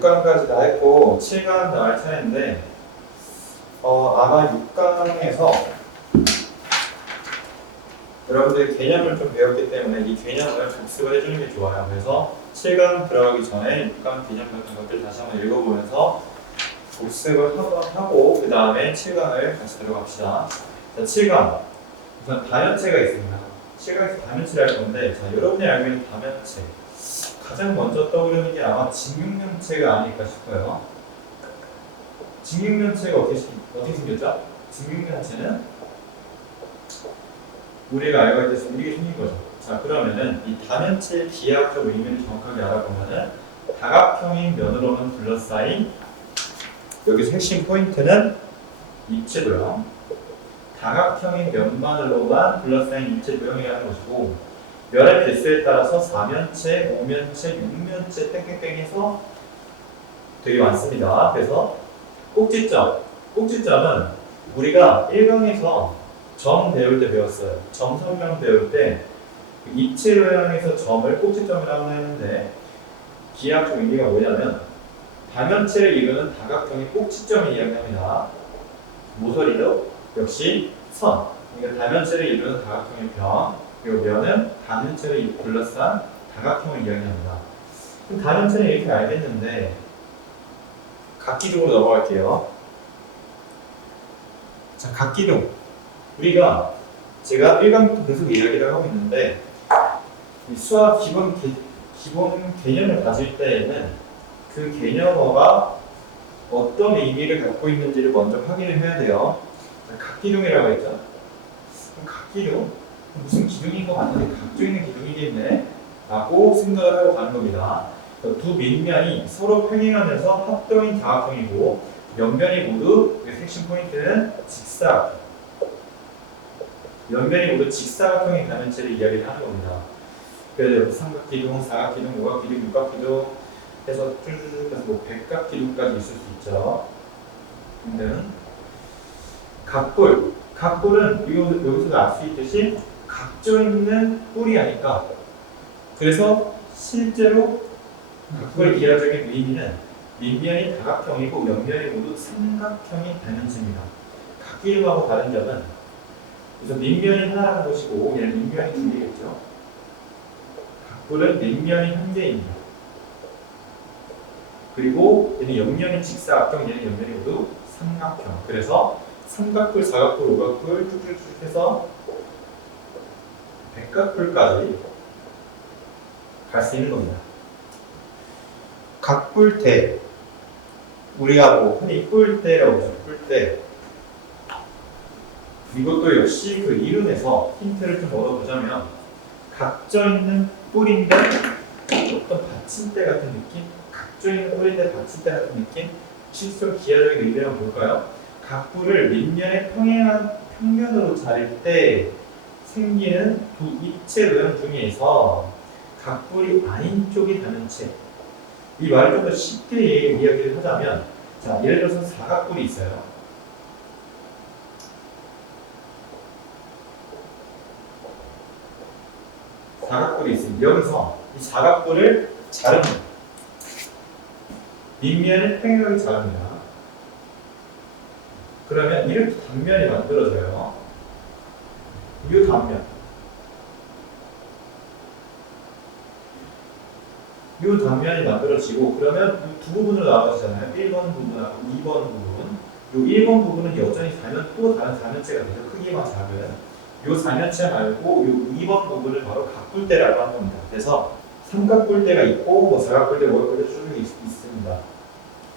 6강까지 다 했고 7강 나올 차례인데 아마 6강에서 여러분들 개념을 좀 배웠기 때문에 이 개념을 복습을 해주는 게 좋아요. 그래서 7강 들어가기 전에 6강 개념 같은 것들 다시 한번 읽어보면서 복습을 하고 그 다음에 7강을 같이 들어갑시다. 자, 7강 우선 다면체가 있습니다. 7강에서 다면체를 할 건데 자, 여러분이 알고 있는 다면체 가장 먼저 떠오르는 게 아마 직육면체가 아닐까 싶어요. 직육면체가 어떻게 생겼죠? 직육면체는 우리가 알고 있듯이 이렇게 생긴 거죠. 자, 그러면은 이 다면체의 기하학적 의미를 정확하게 알아보면은 다각형인 면으로만 둘러싸인 여기서 핵심 포인트는 입체 도형. 다각형인 면만으로만 둘러싸인 입체 도형이라는 것이고 면의 개수에 따라서 4면체, 5면체, 6면체 땡땡땡해서 되게 많습니다. 그래서 꼭지점은 우리가 1강에서 점 배울 때 배웠어요. 점 설명 배울 때 입체 도형에서 점을 꼭지점이라고 했는데 기하학적 의미가 뭐냐면 다면체를 이루는 다각형의 꼭지점을 이야기합니다. 모서리도 역시 선. 그러니까 다면체를 이루는 다각형의 변. 그리고 면은 다면체를 둘러싼 다각형을 이야기합니다. 그럼 다면체는 이렇게 알겠는데 각기둥으로 넘어갈게요. 자, 각기둥. 우리가 제가 1강부터 계속 이야기를 하고 있는데 이 수학 기본 개념을 가질 때에는 그 개념어가 어떤 의미를 갖고 있는지를 먼저 확인을 해야 돼요. 자, 각기둥이라고 했죠. 그럼 각기둥? 무슨 기둥인 것 같은데 각져 있는 기둥이겠네? 라고 생각을 하고 가는 겁니다. 두 밑면이 서로 평행하면서 합동인 다각형이고 옆면이 모두 핵심 포인트는 직사각형. 옆면이 모두 직사각형의 다면체를 이야기를 하는 겁니다. 그래서 삼각기둥, 사각기둥, 오각기둥, 육각기둥 해서 쭉 해서 뭐 백각기둥까지 있을 수 있죠. 근데 각뿔은 여기서도 알 수 있듯이 각져 있는 뿔이 아닐까. 그래서 실제로 각뿔의 기하적인 의미는 밑면이 다각형이고 옆면이 모두 삼각형인 다면체입니다. 각기둥하고 다른 점은 그래서 밑면이 하나라는 것이고 얘는 밑면이 두 개겠죠. 각뿔은 밑면이 한 개입니다. 그리고 얘는 옆면이 직사각형, 얘는 옆면이 모두 삼각형. 그래서 삼각뿔, 사각뿔, 오각뿔 쭉쭉쭉 해서 백각뿔까지 갈 수 있는 겁니다. 각뿔대, 우리가 뭐 흔히 뿔대라고 하죠. 뿔대. 이것도 역시 그 이론에서 힌트를 좀 얻어보자면 각져 있는 뿔인데 어떤 받침대 같은 느낌? 각져 있는 뿔인데 받침대 같은 느낌? 실제로 기하적인 의미는 뭘까요? 각뿔을 밑면에 평행한 평면으로 자를 때 생기는 두 입체 도형 중에서 각뿔이 아닌 쪽이 다면체. 이 말을 좀 더 쉽게 이야기를 하자면, 자, 예를 들어서 사각뿔이 있어요. 사각뿔이 있습니다. 여기서 이 사각뿔을 자릅니다. 밑면을 평행하게 자릅니다. 그러면 이렇게 단면이 만들어져요. 이 단면. 이 단면이 만들어지고 그러면 두 부분으로 나눠지잖아요. 1번 부분하고 2번 부분. 이 1번 부분은 여전히 또 다른 사면체가 되죠. 크기만 작은. 이 사면체 말고 이 2번 부분을 바로 각뿔대라고 하는 겁니다. 그래서 삼각뿔대가 있고 뭐 사각뿔대, 오각뿔대 쭉 있습니다.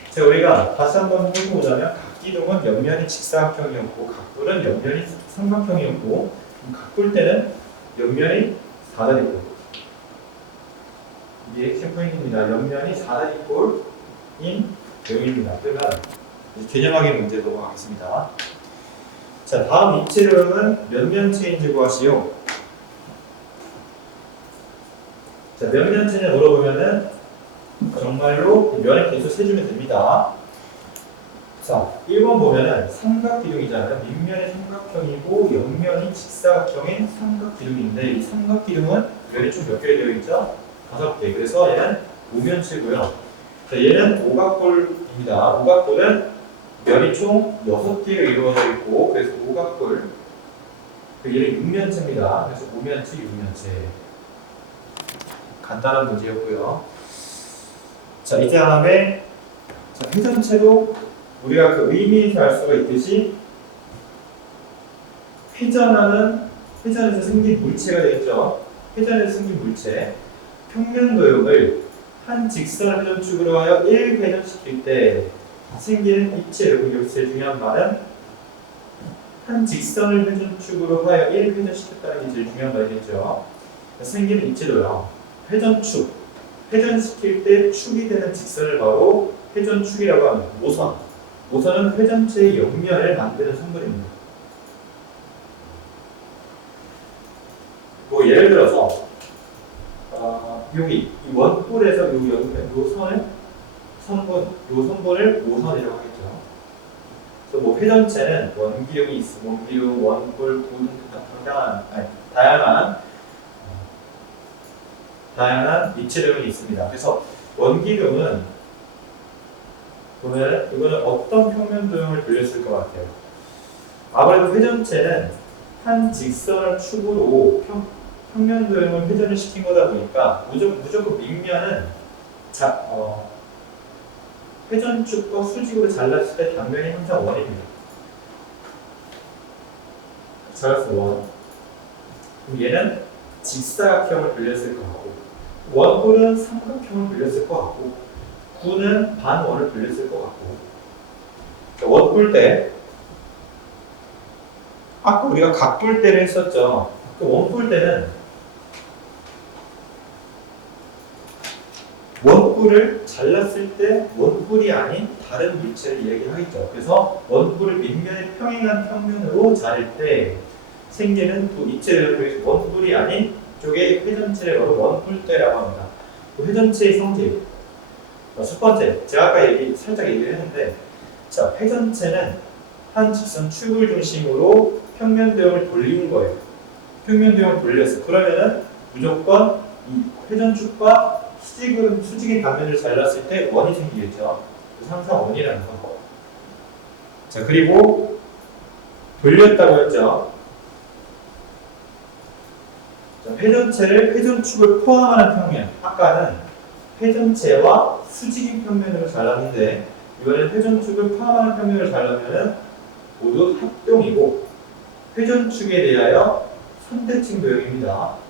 자, 우리가 다시 한번 해보자면 각기둥은 옆면이 직사각형이었고 각뿔은 옆면이 삼각형이었고 각뿔대는 옆면이 사다리꼴. 이게 핵심 포인트입니다. 옆면이 사다리꼴인 도형입니다. 그러면 개념학의 문제 넘어가겠습니다. 자, 다음 입체 도형은 몇 면체인지 구하시오. 자, 몇 면체냐 물어보면은 정말로 면의 개수 세주면 됩니다. 자, 1번 보면은 삼각기둥이잖아요. 밑면이 삼각형이고 옆면이 직사각형인 삼각기둥인데 이 삼각기둥은 면이 총 몇 개 되어 있죠? 5개. 그래서 얘는 5면체고요. 자, 얘는 오각골입니다. 오각골은 면이 총 6개로 이루어져 있고, 그래서 오각골. 얘는 6면체입니다. 그래서 5면체, 6면체. 간단한 문제였고요. 자, 이 다음에 자, 회전체도 우리가 그 의미에서 알 수가 있듯이 회전에서 생긴 물체가 되겠죠. 회전에서 생긴 물체. 평면 도형을 한 직선 회전축으로 하여 1회전시킬 때 생기는 입체력. 여기서 제일 중요한 말은 한 직선을 회전축으로 하여 1회전시켰다는 게 제일 중요한 말이겠죠. 생기는 입체도요. 회전축. 회전시킬 때 축이 되는 직선을 바로 회전축이라고 합니다. 모선. 모선은 회전체의 옆면을 만드는 성분입니다. 뭐 예를 들어서 여기 이 원뿔에서 요 선분을 모선이라고 하겠죠. 그래서 뭐 회전체는 원기lum이 있어, 원기lum, 원뿔, 구 등 다양한 입체력이 있습니다. 그래서 원기lum은 보면 이거는 어떤 평면 도형을 그렸을 것 같아요. 아무래도 회전체는 한 직선을 축으로 평면 도형을 회전을 시킨 거다 보니까 무조건 밑면은 회전축과 수직으로 잘랐을 때 단면이 항상 원입니다. 잘랐어, 원. 그럼 얘는 직사각형을 그렸을 것 같고, 원뿔은 삼각형을 그렸을 것 같고, 구는 반원을 그렸을 것 같고. 원뿔대, 아까 우리가 각뿔대를 했었죠. 그 원뿔대는 원뿔을 잘랐을 때 원뿔이 아닌 다른 물체를 얘기하겠죠. 그래서 원뿔을 밑면에 평행한 평면으로 자를 때 생기는 또 입체를 원뿔이 아닌 쪽의 회전체를 바로 원뿔대라고 합니다. 그 회전체의 성질. 첫 번째, 제가 아까 살짝 얘기를 했는데, 자, 회전체는 한 직선 축을 중심으로 평면 도형을 돌리는 거예요. 평면 도형을 돌렸어. 그러면은 무조건 이 회전축과 수직의 단면을 잘랐을 때 원이 생기겠죠. 그래서 항상 원이라는 거. 자, 그리고 돌렸다고 했죠. 자, 회전체를 회전축을 포함하는 평면. 아까는 회전체와 수직인 평면으로 잘랐는데 이번엔 회전축을 포함하는 평면을 잘라면은 모두 합동이고 회전축에 대하여 선대칭 도형입니다.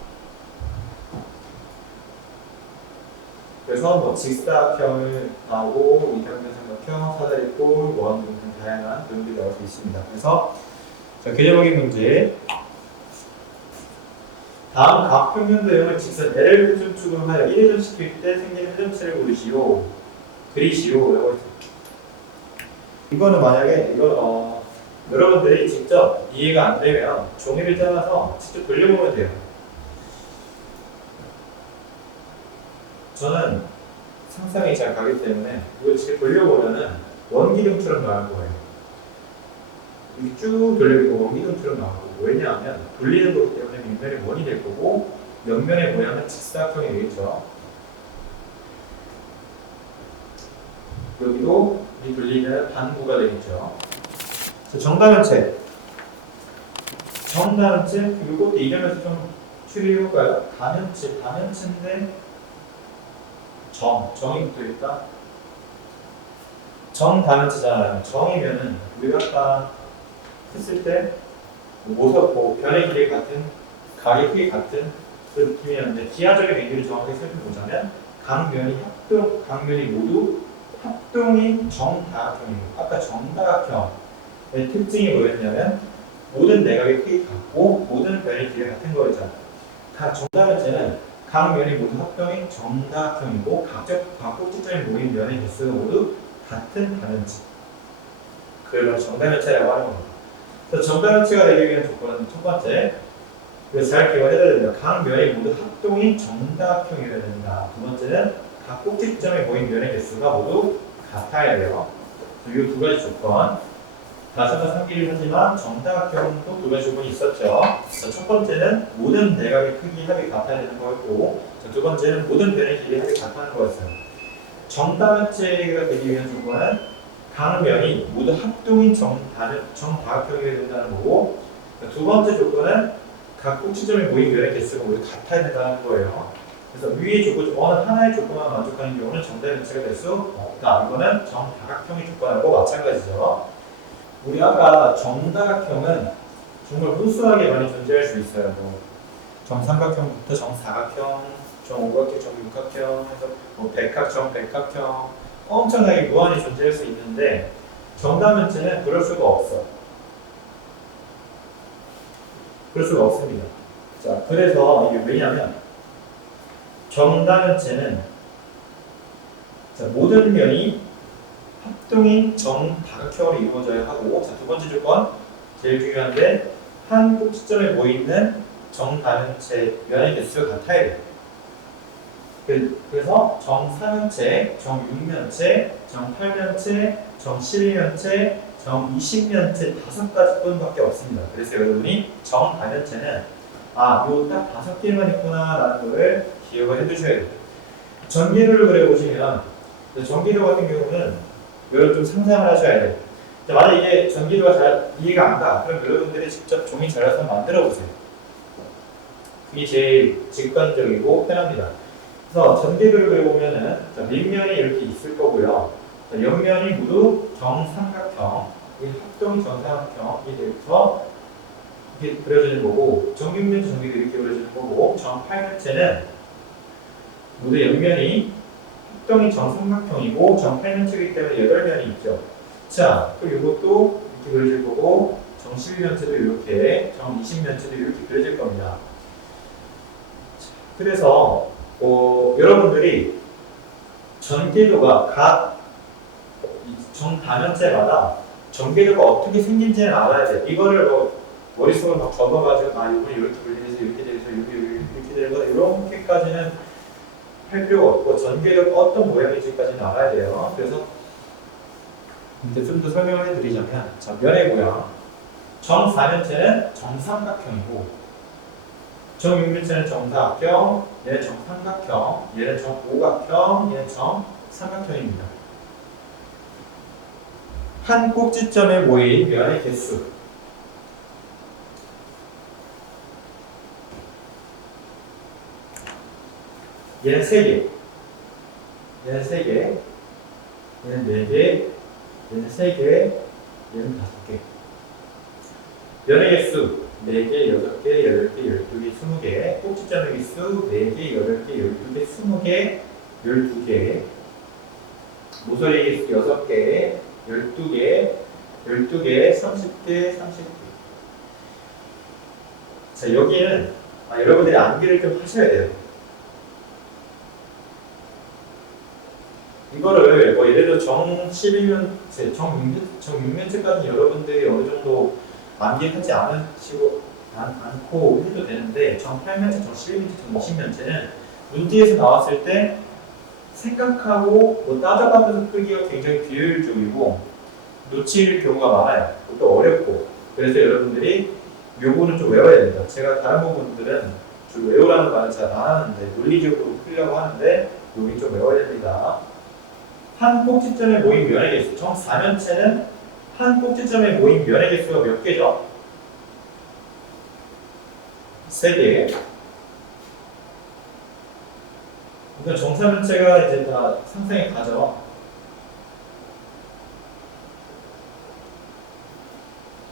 그래서 뭐 직사각형을 나오고 이평면 삼각형, 사다리꼴, 원 등등 다양한 도형들이 나올 수 있습니다. 그래서 자, 개념적인 문제. 다음 각 평면 도형을 직선 L을 회전축으로 하여 1회전시킬 때 생기는 회전체를 그리시오 라고 했습니다. 이거는 만약에 여러분들이 직접 이해가 안 되면 종이를 잘라서 직접 돌려보면 돼요. 저는 상상이 잘 가기 때문에 이걸 직접 돌려보면은 원기둥처럼 나올 거예요. 이렇게 쭉 돌려보고 원기둥처럼 나오고, 왜냐하면 돌리는 거기 때문에 밑면이 원이 될 거고 옆면의 모양은 직사각형이 되겠죠. 여기도 이 돌리는 반구가 되겠죠. 정다면체. 이것도 이름에서 좀 추리해볼까요? 다면체인데 정이 붙어있다. 정다면체잖아요. 정이면은 우리가 아까 했을 때 변의 길이 같은, 각의 크기 같은 그 느낌이었는데 기하적인 의미를 정확하게 살펴보자면 각면이 모두 합동인 정다각형입니다. 아까 정다각형의 특징이 뭐였냐면 모든 내각의 크기 같고 모든 변의 길이가 같은 거였잖아요. 정다면체는 각 면이 모두 합동인 정다각형이고 각 꼭지점에 모인 면의 개수가 모두 같은 다면체. 그걸 정다면체라고 하는 겁니다. 그래서 정다면체가 되기 위한 조건은 첫 번째, 그래서 잘 기억해야 됩니다. 각 면이 모두 합동인 정다각형이어야 됩니다. 두 번째는 각 꼭지점에 모인 면의 개수가 모두 같아야 돼요. 이 두 가지 조건. 다섯과 삼기를 하지만 정다각형도 두 가지 조건이 있었죠. 첫 번째는 모든 내각의 크기 합이 같아야 되는 거였고, 두 번째는 모든 변의 길이 합이 같다는 거였어요. 정다면체가 되기 위한 조건은 각 면이 모두 합동인 정다각형이 된다는 거고, 두 번째 조건은 각 꼭지점의 모임 면의 개수가 모두 같아야 된다는 거예요. 그래서 위의 조건, 어느 하나의 조건만 만족하는 경우는 정다면체가 될 수 없다. 이거는 정다각형의 조건하고 마찬가지죠. 우리 아까 정다각형은 정말 우수하게 많이 존재할 수 있어요. 뭐 정삼각형부터 정사각형, 정오각형, 정육각형 해서 뭐 백각형, 백각형 엄청나게 무한히 존재할 수 있는데 정다면체는 그럴 수가 없어. 그럴 수가 없습니다. 자, 그래서 이게 왜냐면 정다면체는 모든 면이 합동인 정다각형으로 이루어져야 하고, 자, 두 번째 조건 제일 중요한데 한 꼭지점에 모이는 정다면체 면의 개수가 같아야 돼요. 그래서 정사면체, 정육면체, 정팔면체, 정십이면체, 정이십면체 5가지뿐밖에 없습니다. 그래서 여러분이 정다면체는 요 딱 5개만 있구나 라는 걸 기억을 해두셔야 돼요. 전기도를 그려보시면 전기도 같은 경우는 여러분 좀 상상을 하셔야 돼요. 만약 이게 전기도가 잘 이해가 안 가, 그럼 여러분들이 직접 종이 잘라서 만들어 보세요. 그게 제일 직관적이고 편합니다. 그래서 전기도를 그려보면은 밑면이 이렇게 있을 거고요. 옆면이 모두 정삼각형, 합동 정삼각형이 돼서 이렇게 그려지는 거고, 정육면 전기도 이렇게 그려지는 거고, 정팔면체는 모두 옆면이 합동이 정삼각형이고 정팔면체이기 때문에 8면이 있죠. 자, 그럼 이것도 이렇게 그려질 거고, 정십면체도 이렇게, 정이십면체도 이렇게 그려질 겁니다. 그래서 여러분들이 전기도가 각 정다면체마다 전기도가 어떻게 생긴지는 알아야 돼요. 이거를 머릿속으로 막 적어가지고 이건 이렇게 분리해서 이렇게 돼서 이렇게 되는 거 이렇게까지는 할 필요가 없고, 전기도가 어떤 모양인지까지는 알아야 돼요. 그래서 이제 좀 더 설명을 해드리자면, 자, 면의 모양. 정사면체는 정삼각형이고, 정육면체는 정사각형, 얘는 정삼각형, 얘는 정오각형, 얘는 정삼각형입니다. 한 꼭지점에 모인 면의 개수. 얘는 3개, 얘는 3개, 얘는 4개, 얘는 3개, 얘는 5개. 면의 개수 4개, 6개, 8개, 12개, 20개, 꼭지점의 개수 4개, 8개, 12개, 20개, 12개, 모서리 개수 6개, 12개, 12개, 30개, 30개. 자, 여기는 여러분들이 암기를 좀 하셔야 돼요. 이거를 예를 들어 정12면체, 정육면체까지 여러분들이 어느 정도 암기하지 않고 해도 되는데, 정8면체, 정11면체, 정20면체는 문제에서 나왔을 때 생각하고 따져가면서 풀기가 굉장히 비효율적이고 놓칠 경우가 많아요. 또 어렵고. 그래서 여러분들이 요거는 좀 외워야 됩니다. 제가 다른 부분들은 좀 외우라는 말을 잘 안 하는데 논리적으로 풀려고 하는데 여기 좀 외워야 됩니다. 한 꼭지점에 모인 면의 개수. 정4면체는 한 꼭지점에 모인 면의 개수가 몇 개죠? 3개. 이건 정사면체가 이제 다 상상이 가죠.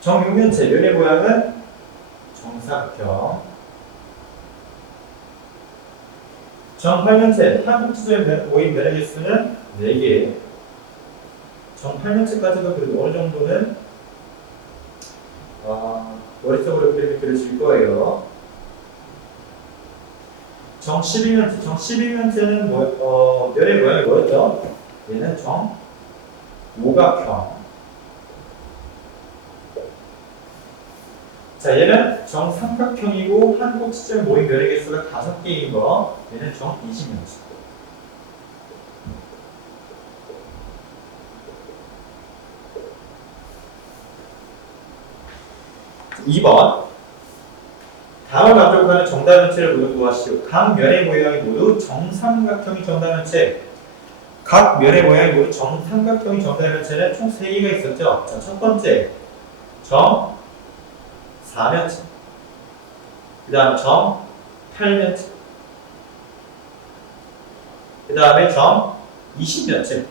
정육면체, 면의 모양은 정사각형. 정팔면체, 한 꼭지점에 모인 면의 개수는 4개. 정팔면체까지도 그래도 어느 정도는 머릿속으로 그려질 거예요. 정12면체는 면의 모양이 뭐였죠? 얘는 정오각형. 자, 얘는 정삼각형이고 한 꼭지점에 모인 면의 개수가 5개인 거. 얘는 정20면체. 2번. 다음을 만족하는 정다면체를 모두 구하시오. 각 면의 모양이 모두 정삼각형이 정다면체. 각 면의 모양이 모두 정삼각형이 정사면체는 총 3개가 있었죠. 자, 첫 번째 정4면체, 그 다음 정8면체, 그 다음에 정20면체.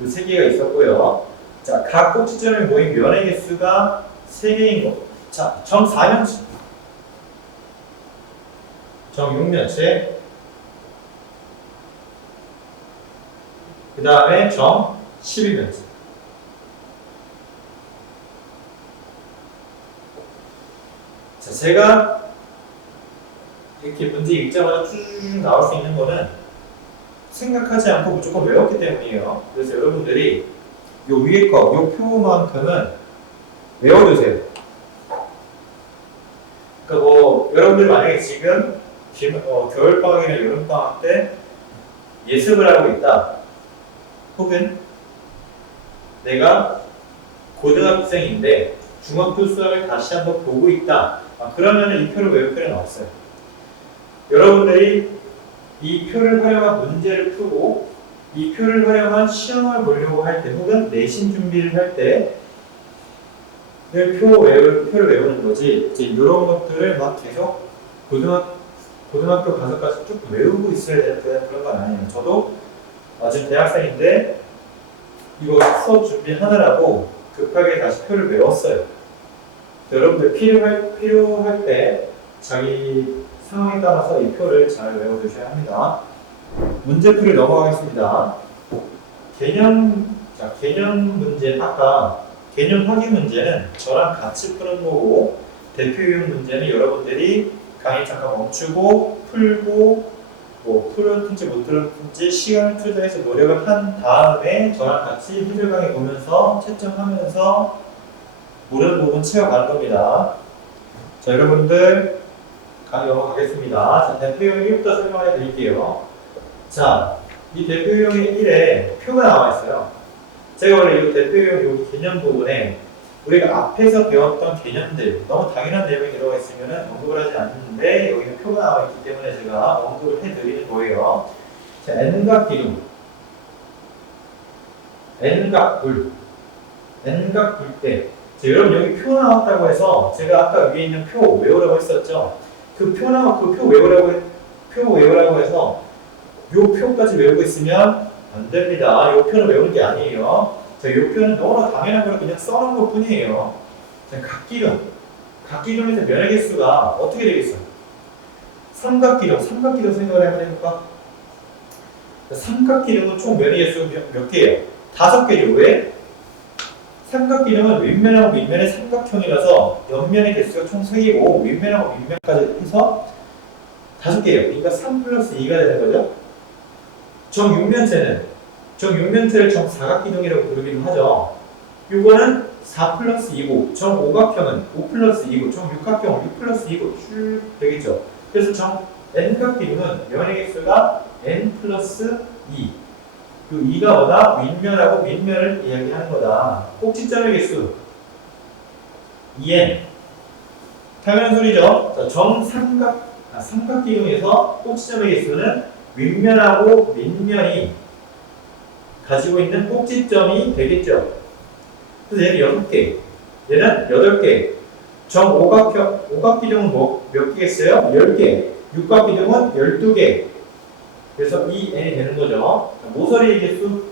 이 3개가 있었고요. 자, 각 꼭지점에 모인 면의 개수가 3개인 거. 자, 정4면체, 정6면체, 그 다음에 정12면체. 자, 제가 이렇게 문제 읽자마자 쭉 나올 수 있는 거는 생각하지 않고 무조건 외웠기 때문이에요. 그래서 여러분들이 요 위에 거, 요 표만큼은 외워두세요. 그러니까 뭐 여러분들 만약에 지금 겨울방학이나 여름방학 때 예습을 하고 있다, 혹은 내가 고등학생인데 중학교 수학을 다시 한번 보고 있다, 그러면 이 표를 외울 필요는 없어요. 여러분들이 이 표를 활용한 문제를 풀고 이 표를 활용한 시험을 보려고 할 때, 혹은 내신 준비를 할 때 표를 외우는 거지, 이제 이런 것들을 막 계속 고등학교 가서까지 쭉 외우고 있어야 되는 그런 건 아니에요. 저도 지금 대학생인데 이거 수업 준비하느라고 급하게 다시 표를 외웠어요. 여러분들 필요할 때 자기 상황에 따라서 이 표를 잘 외워두셔야 합니다. 문제풀이 넘어가겠습니다. 개념 문제, 아까 개념 확인 문제는 저랑 같이 푸는 거고, 대표유형 문제는 여러분들이 강의 잠깐 멈추고 풀고, 뭐 풀었든지 못 풀었든지 시간을 투자해서 노력을 한 다음에 저랑 같이 해설 강의 보면서 채점하면서 모르는 부분 채워가는 겁니다. 자, 여러분들 강의 넘어가겠습니다. 자, 대표유형 1부터 설명해 드릴게요. 자, 이 대표유형의 1에 표가 나와 있어요. 제가 원래 이 대표유형 이 개념 부분에 우리가 앞에서 배웠던 개념들, 너무 당연한 내용이 들어가 있으면 언급을 하지 않는데 여기는 표가 나와 있기 때문에 제가 언급을 해드리는 거예요. 자, n각 기둥, n각 불, n각 불대. 자, 여러분 여기 표 나왔다고 해서 제가 아까 위에 있는 표 외우라고 했었죠. 그 표 외우라고 해서 요 표까지 외우고 있으면 안 됩니다. 요 표는 외우는 게 아니에요. 자, 요 표는 너무나 당연한 걸 그냥 써놓은 것 뿐이에요. 자, 각기둥에서 면의 개수가 어떻게 되겠어요? 삼각기둥 생각을 한번 해볼까? 삼각기둥은 총 면의 개수가 몇 개예요? 5개죠. 왜? 삼각기둥은 윗면하고 밑면의 삼각형이라서 옆면의 개수가 총 3개고 윗면하고 밑면까지 해서 5개예요. 그러니까 3 플러스 2가 되는 거죠. 정6면체를 정사각기둥이라고 부르기도 하죠. 이거는 4 플러스 2고, 정오각형은 5 플러스 2고, 정육각형은 6 플러스 2고 쭉 되겠죠. 그래서 정 n각기둥은 면의 개수가 n 플러스 2. 그 2가 뭐다? 윗면하고 밑면을 이야기하는 거다. 꼭지점의 개수 2n. 당연한 소리죠. 자, 삼각기둥에서 꼭지점의 개수는 윗면하고 밑면이 가지고 있는 꼭지점이 되겠죠. 그래서 얘는 6개, 얘는 8개. 오각기둥은 몇 개겠어요? 10개. 육각기둥은 12개. 그래서 2n이 되는 거죠. 자, 모서리의 개수.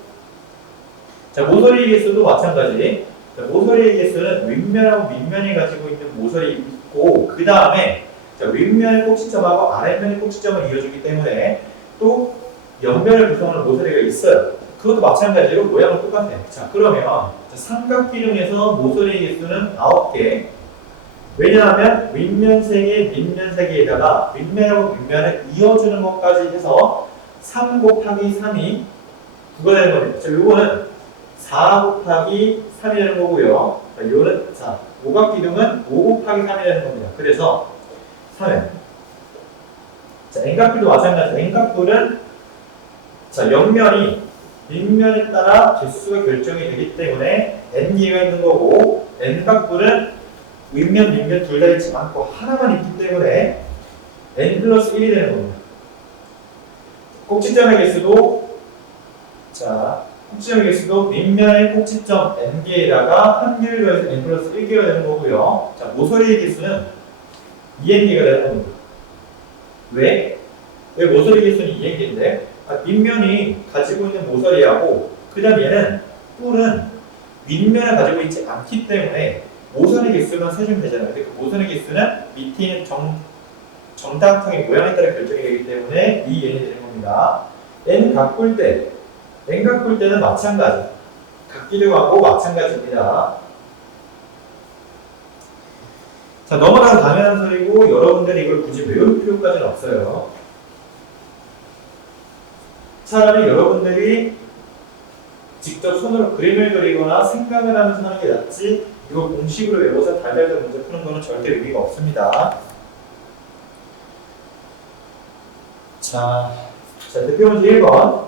자, 모서리의 개수도 마찬가지. 자, 모서리의 개수는 윗면하고 밑면이 가지고 있는 모서리 있고, 그 다음에 윗면의 꼭지점하고 아랫면의 꼭지점을 이어주기 때문에 또 옆면을 구성하는 모서리가 있어요. 그것도 마찬가지로 모양은 똑같아요. 자, 그러면 삼각기둥에서 모서리의 개수는 9개. 왜냐하면 윗면 3개, 밑면 3개에다가 윗면하고 밑면을 이어주는 것까지 해서 3 곱하기 3이 9가 되는 겁니다. 자, 요거는 4 곱하기 3이 되는 거고요. 자, 요거는, 오각기둥은 5 곱하기 3이 되는 겁니다. 그래서 3은. 자, n각불도 마찬가지로 n각불은 옆면이 밑면에 따라 개수가 결정이 되기 때문에 n개가 있는 거고, n각불은 윗면, 밑면 둘 다 있지 않고 하나만 있기 때문에 n 플러스 1이 되는 겁니다. 꼭지점의 개수도, 자, 꼭지점의 개수도 밑면의 꼭지점 n개에다가 한 개를 더해서 n 플러스 1개가 되는 거고요. 자, 모서리의 개수는 2n개가 되는 겁니다. 왜? 왜 모서리 개수는 2n개인데? 밑면이 가지고 있는 모서리하고, 그 다음 얘는 뿔은 윗면을 가지고 있지 않기 때문에 모서리 개수만 세주면 되잖아요. 근데 그 모서리 개수는 밑에 있는 정다각형의 모양에 따라 결정이 되기 때문에 이 n이 되는 겁니다. n 가꿀 때, n 가꿀 때는 마찬가지. 같기도 하고 마찬가지입니다. 자, 너무나 당연한 소리고 여러분들이 이걸 굳이 외울 필요까지는 없어요. 차라리 여러분들이 직접 손으로 그림을 그리거나 생각을 하면서 하는 게 낫지 이거 공식으로 외워서 달달달 문제 푸는 거는 절대 의미가 없습니다. 자, 대표 문제 1번.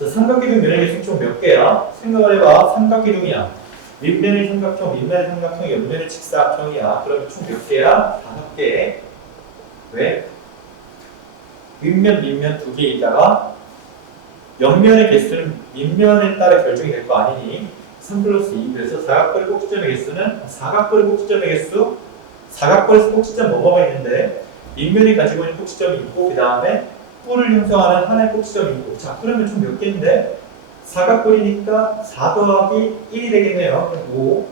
자, 삼각기둥 면의 개수 총 몇 개야? 생각을 해봐. 삼각기둥이야. 윗면이 삼각형, 윗면이 삼각형, 옆면이 직사각형이야. 그러면 총 몇 개야? 5개. 왜? 윗면, 밑면 2개 있다가 옆면의 개수는 밑면에 따라 결정이 될 거 아니니 3 플러스 2. 그래서 사각거리 꼭지점의 개수는 사각거리 꼭지점의 개수, 사각거리에서 꼭지점 뭐뭐가 있는데 밑면이 가지고 있는 꼭지점이 있고 그 다음에 뿔을 형성하는 하나의 꼭지점이 있고. 자, 그러면 총 몇 개인데 사각거리니까 4 더하기 1이 되겠네요. 그럼 5.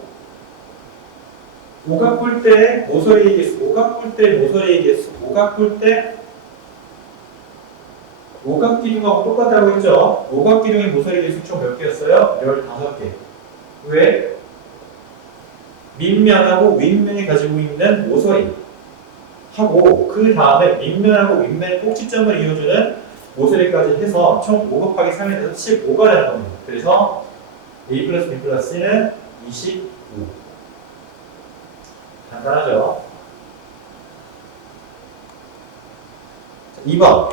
오각뿔 때 모서리의 개수, 오각뿔 때 모서리의 개수, 오각뿔 때 오각기둥하고 똑같다고 했죠? 오각기둥의 모서리 개수 총 몇 개였어요? 15개. 왜? 밑면하고 윗면이 가지고 있는 모서리 하고 그 다음에 밑면하고 윗면의 꼭지점을 이어주는 모서리까지 해서 총 5 곱하기 3이 돼서 15가 되는 겁니다. 그래서 A 플러스 B 플러스 C는 25. 간단하죠? 2번.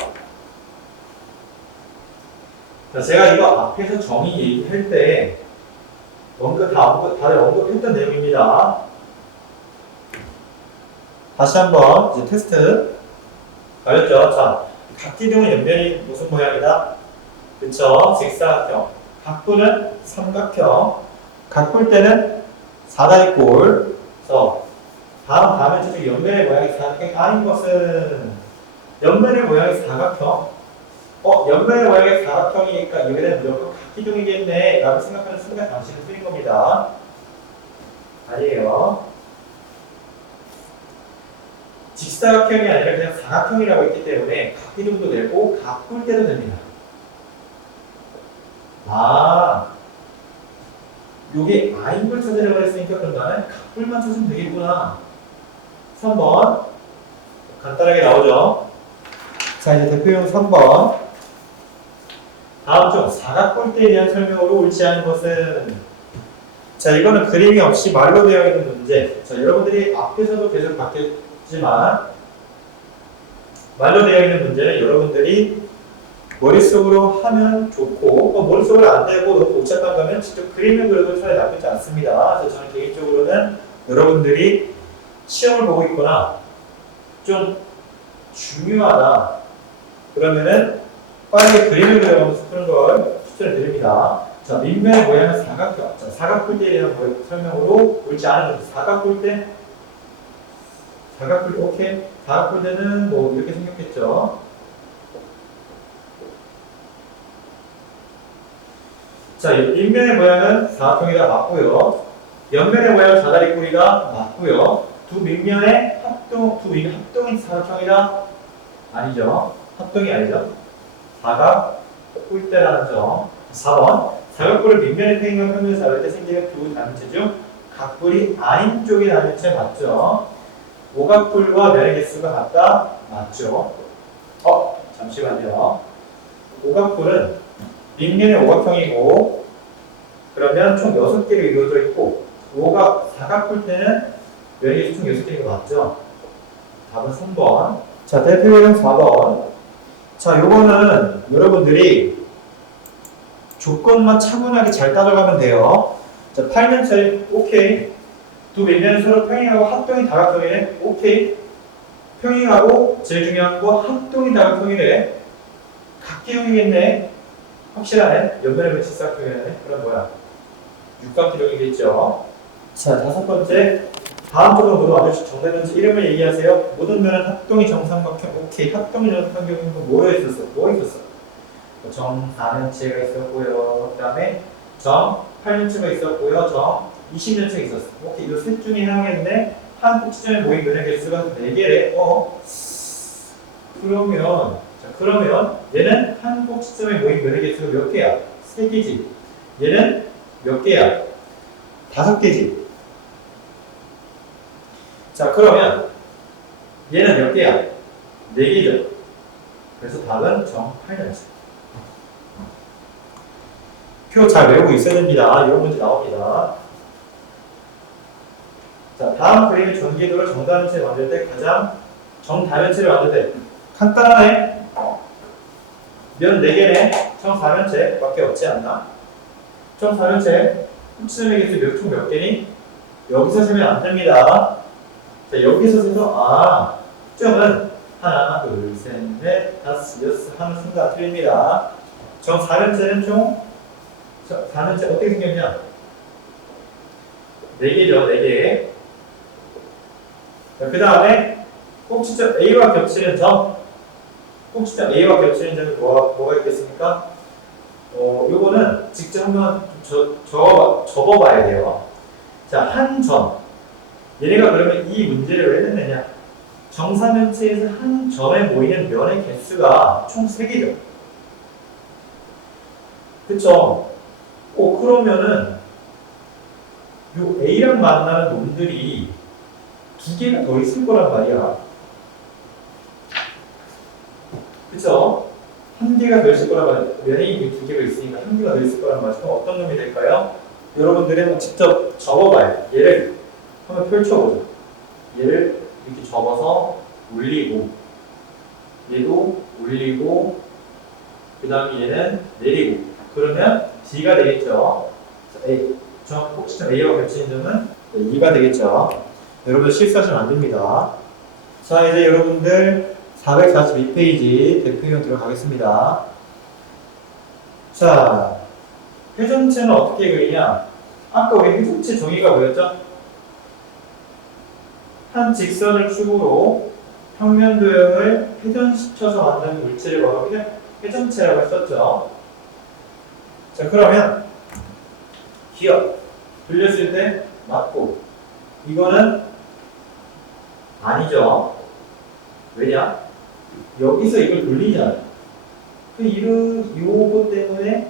자, 제가 이거 앞에서 정의 얘기할 때 다들 언급했던 내용입니다. 다시 한번 이제 테스트 알렸죠? 자, 각기둥은 옆면이 무슨 모양이다? 그쵸? 직사각형. 각부는 삼각형. 각볼 때는 사다리꼴. 그래서 다음에 저쪽 옆면의 모양이 사각형이 아닌 것은 옆면의 모양이 사각형. 옆면의 모양이 사각형이니까 이거는 무조건 각기둥이겠네 라고 생각하는 순간 당신은 틀린 겁니다. 아니에요. 직사각형이 아니라 그냥 사각형이라고 했기 때문에 각기둥도 되고 각볼 때도 됩니다. 요게 아인 걸 찾으려고 했으니까 그럼 나는 각볼만 찾으면 되겠구나. 3번 간단하게 나오죠. 자, 이제 대표용 3번. 다음 중 사각볼때에 대한 설명으로 옳지 않은 것은, 자, 이거는 그림이 없이 말로 되어 있는 문제. 자, 여러분들이 앞에서도 계속 봤겠지만 말로 되어 있는 문제는 여러분들이 머릿속으로 하면 좋고 머릿속으로 안 되고 너무 복잡한 거면 직접 그림을 그려도 차라리 나쁘지 않습니다. 그래서 저는 개인적으로는 여러분들이 시험을 보고 있거나 좀 중요하다 그러면은 빨리 그림을 그려가면서 푸는 걸 추천을 드립니다. 자, 밑면의 모양은 사각형. 자, 사각뿔대에 대한 설명으로 옳지 않은 것. 사각뿔대, 오케이. 사각뿔대는 뭐 이렇게 생겼겠죠. 자, 밑면의 모양은 사각형이다 맞고요. 옆면의 모양은 사다리꼴이다 맞고요. 두 밑면의 합동인 사각형이다 아니죠. 합동이 아니죠. 사각뿔대라는 점. 4번. 사각뿔을 밑면의 평행과 평면을 잡을 때 생기는 두 단체 중 각뿔이 아닌 쪽의 단체 맞죠? 오각뿔과 면의 개수가 같다? 맞죠? 잠시만요. 오각뿔은 밑면의 오각형이고 그러면 총 6개로 이루어져 있고 사각뿔대는 면의 개수 총 6개인 거 맞죠? 답은 3번. 자, 대표용 4번. 자, 요거는 여러분들이 조건만 차분하게 잘 따라가면 돼요. 자, 8면짜리 오케이. 두 밑면은 서로 평행하고 합동이 다각형이네. 오케이. 평행하고 제일 중요한 거 합동이다가 평행해. 각기둥이겠네. 확실하네. 옆면에 붙인 쌍둥이네. 그럼 뭐야? 육각기둥이겠죠. 자, 다섯 번째. 다음 쪽으로 모두 아주 정답인지 이름을 얘기하세요. 모든 면은 합동이 정삼각형. 오케이. 합동이 정삼각형인 거 뭐에 있었어? 뭐 있었어? 정사면체가 있었고요. 그 다음에 정8면체가 있었고요. 정20면체가 있었어. 오케이. 이 셋 중에 하나겠네. 한 꼭지점에 모인 면의 개수가 4개래. 그러면 얘는 한 꼭지점에 모인 면의 개수가 몇 개야? 3개지. 얘는 몇 개야? 5개지. 자, 그러면 얘는 몇 개야? 4개죠. 그래서 답은 정8면체. 표 잘 외우고 있어야 됩니다. 이런 문제 나옵니다. 자, 다음 그림의 전기도를 정다면체를 만들 때 가장 정다면체를 만들 때 간단하네. 면 4개네. 정사면체 밖에 없지 않나? 정사면체 꼭지점의 개수 몇 개니? 여기서 세면 안 됩니다. 자, 여기서 세서 점은 하나, 둘, 셋, 넷, 다섯, 여섯 하는 순간 틀립니다. 정사면체는 총 4면체 어떻게 생겼냐? 4개죠, 4개. 그 다음에 꼭지점 A와 겹치는 점, 꼭지점 A와 겹치는 점이 뭐가 있겠습니까? 요거는 직접 한번 접어봐야 돼요. 자, 한 점. 얘네가 그러면 이 문제를 왜 냈느냐? 정사면체에서 한 점에 모이는 면의 개수가 총 3개죠. 그쵸? 그러면은 요 A랑 만나는 놈들이 2개가 더 있을 거란 말이야. 그쵸? 1개가 더 있을 거란 말이야. 면이 2개가 있으니까 1개가 더 있을 거란 말이야. 그럼 어떤 놈이 될까요? 여러분들이 한번 직접 접어봐요. 얘를 한번 펼쳐보죠. 얘를 이렇게 접어서 올리고, 얘도 올리고, 그 다음에 얘는 내리고. 그러면 D가 되겠죠. A, 꼭지점 A와 겹치는 점은 2가 되겠죠. 여러분들 실수하시면 안 됩니다. 자, 이제 여러분들 442페이지 대표형 들어가겠습니다. 자, 회전체는 어떻게 그리냐? 아까 우리 회전체 정의가 뭐였죠? 한 직선을 축으로 평면 도형을 회전시켜서 만드는 물체를 바로 회전체라고 했었죠. 자, 그러면 기억 돌렸을 때 맞고, 이거는 아니죠. 왜냐? 여기서 이걸 돌리잖아요. 요거 때문에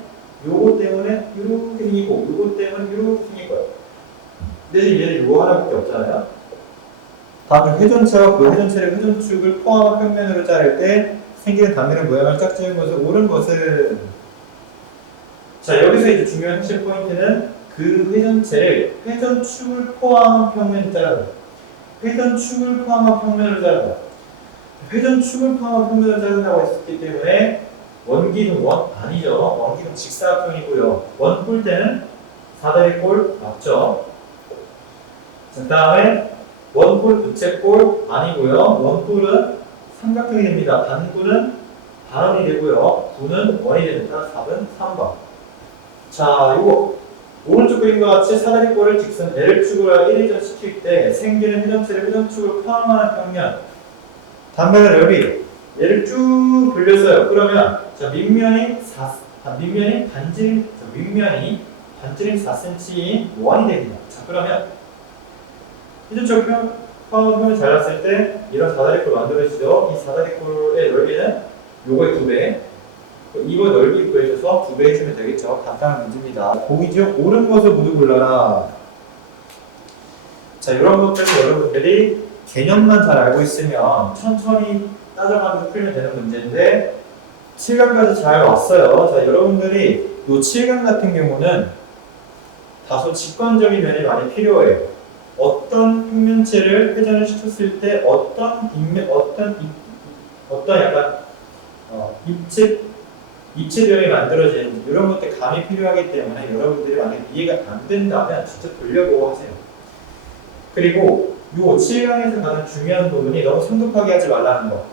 이렇게 생기고, 요거 때문에 이렇게 생길 거예요. 근데 지금 얘는 요거 하나밖에 없잖아요. 다음은 회전체와 그 회전체를 회전축을 포함한 평면으로 자를 때 생기는 단면의 모양을 짝지은 것을 옳은 것은. 자, 여기서 이제 중요한 핵심 포인트는 그 회전체를 회전축을 포함한 평면으로 자른다. 회전축을 포함한 평면으로 자른다. 회전축을 포함한 평면으로 자른다고 했기 때문에 원기둥 아니죠. 원기둥 직사각형이고요. 원뿔 때는 사다리꼴 맞죠. 자, 다음에 원뿔 부채꼴 아니고요. 원뿔은 삼각형이 됩니다. 단뿔은 반원이 되고요. 구는 원이 됩니다. 답은 3번. 자, 요거 오른쪽 그림과 같이 사다리꼴을 직선 L축으로 1회전 시킬 때 생기는 회전체를 회전축을 포함하는 평면, 단면을 여기 얘를 쭉 돌렸어요. 그러면 자, 윗면이 반지름 4cm인 원이 됩니다. 자, 그러면 회전축 포함한 평면을 잘랐을 때 이런 사다리꼴 만들어지죠. 이 사다리꼴의 넓이는 요거의 2배. 이거 넓이 구해줘서 2배 해주면 되겠죠. 간단한 문제입니다. 보기 중 옳은 것을 모두 골라라. 자, 이런 것들은 여러분들이 개념만 잘 알고 있으면 천천히 따져가면서 풀면 되는 문제인데 7강까지 잘 왔어요. 자, 여러분들이 이 7강 같은 경우는 다소 직관적인 면이 많이 필요해요. 어떤 평면체를 회전을 시켰을 때 어떤 약간 입체도형이 만들어지는 이런 것들 감이 필요하기 때문에 여러분들이 만약 이해가 안 된다면 직접 돌려보고 하세요. 그리고 요 7강에서 가장 중요한 부분이 너무 성급하게 하지 말라는 거.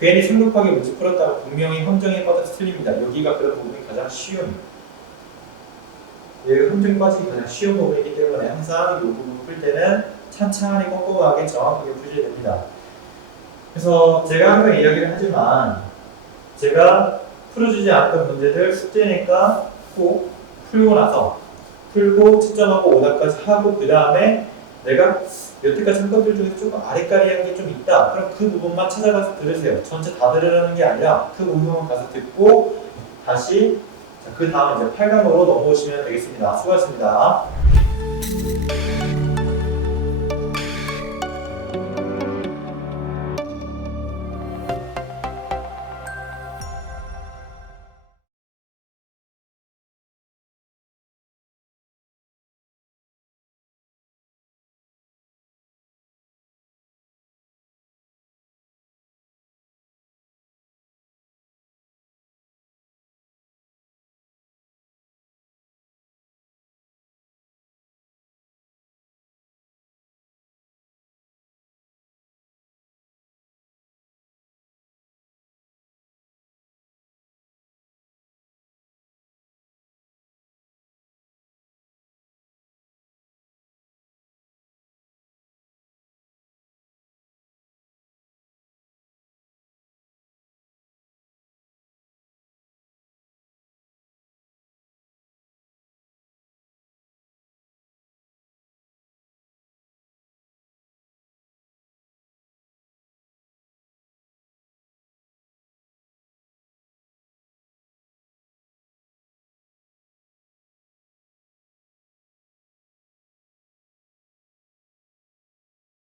괜히 성급하게 문제 풀었다가 분명히 함정에 빠져서 틀립니다. 여기가 그런 부분이 가장 쉬운, 얘가 함정에 빠지기 가장 쉬운 부분이기 때문에 항상 이 부분 풀 때는 찬찬히 꼼꼼하게 정확하게 푸셔야 됩니다. 그래서 제가 항상 이야기를 하지만 제가 풀어주지 않았던 문제들 숙제니까 꼭 풀고 나서 풀고 채점하고 오답까지 하고 그 다음에 내가 여태까지 한 것들 중에 조금 아리까리한 게 좀 있다. 그럼 그 부분만 찾아가서 들으세요. 전체 다 들으라는 게 아니라 그 부분만 가서 듣고 다시 그 다음 이제 8강으로 넘어오시면 되겠습니다. 수고하셨습니다.